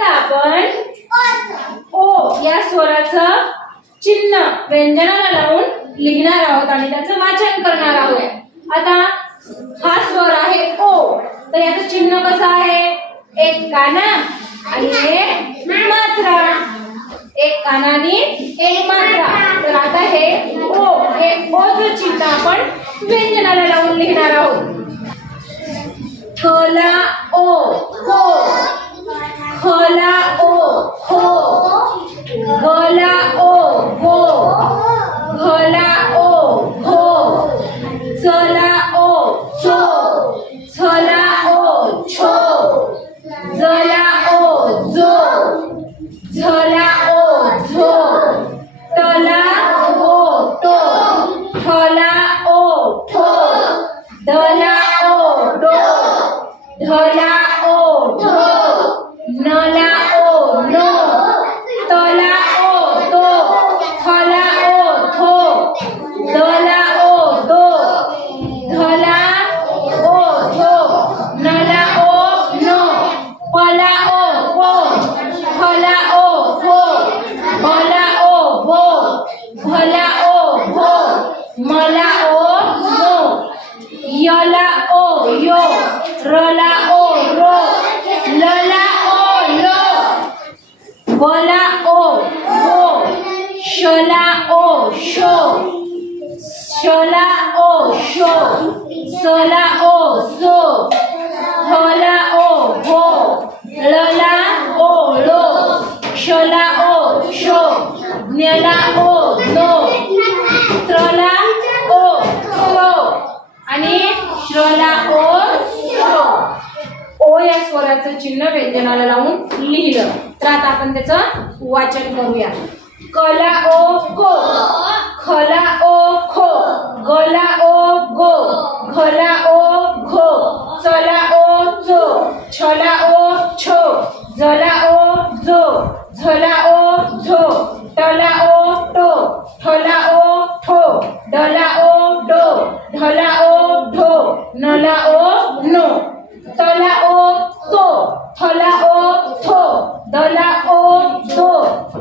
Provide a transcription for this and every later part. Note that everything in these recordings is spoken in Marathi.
आता आपण ओ या स्वराचं चिन्ह व्यंजनाला लावून लिहिणार आहोत आणि त्याचं वाचन करणार आहोत. आता हा स्वर आहे ओ. तर याचं चिन्ह कसं आहे? एक काना आणि एक मात्रा. एक कानाने एक मात्रा. तर आता हे ओ हे ओचं चिन्ह आपण व्यंजनाला लावून लिहिणार आहोत. खला ओ. हो. ढला ओ ढो नला ओ नो तला ओ तो थला ओ थो दला ओ दो धला ओ धो नला ओ नो पला ओ पो फला ओ फो भला ओ भो भला ओ भो मला ओ मो यला ओ यो रला ओ रो लला ओ लो वला ओ वो शला ओ शो. शला ओ शो. सला ओ सो. होला ओ हो. लला ओ लो. शला ओ शो. नेला ओ नो. त्रला ओ लो आणि श्रला ओ श्रो ओ या स्वराचं चिन्ह व्यंजनाला लावून लिहिलं. तर आता आपण त्याचं वाचन करूया. कला ओ को खला ओ खो. गला ओ गो. घला ओ घो. चला ओ चो छला ओ छो. झला ओ जो. झला ओ झो. टला ओ टो. ठला ओ ठो. डला ओ डो. ढला ओ ढो. नला ओ नो. तला ओ तो. थला ओ थो दला ओ दो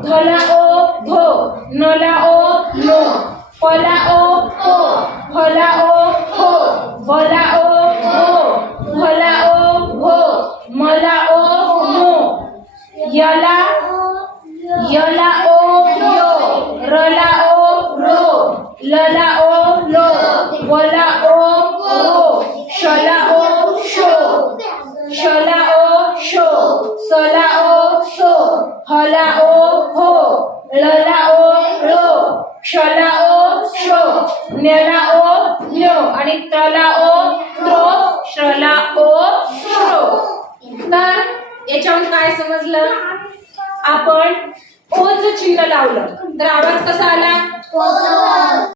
धला ओ धो नला ओ नो पला ओ पो फला ओ फो बला ओ भो भला ओ भो मला ओ मो यला यला ओ यो रला ओ रो लला ओ लो वला ओ ओ शला ओ शो शला ओ शो सला ओ सो हला ओ हो लला ओ लो शला ओ शो नला ओ न्यो आणि तला ओ त्रो श्रला ओ श्रो. तर याच्यावरून काय समजलं? आपण ओच चिन्ह लावलं. तर आवाज कसा आला?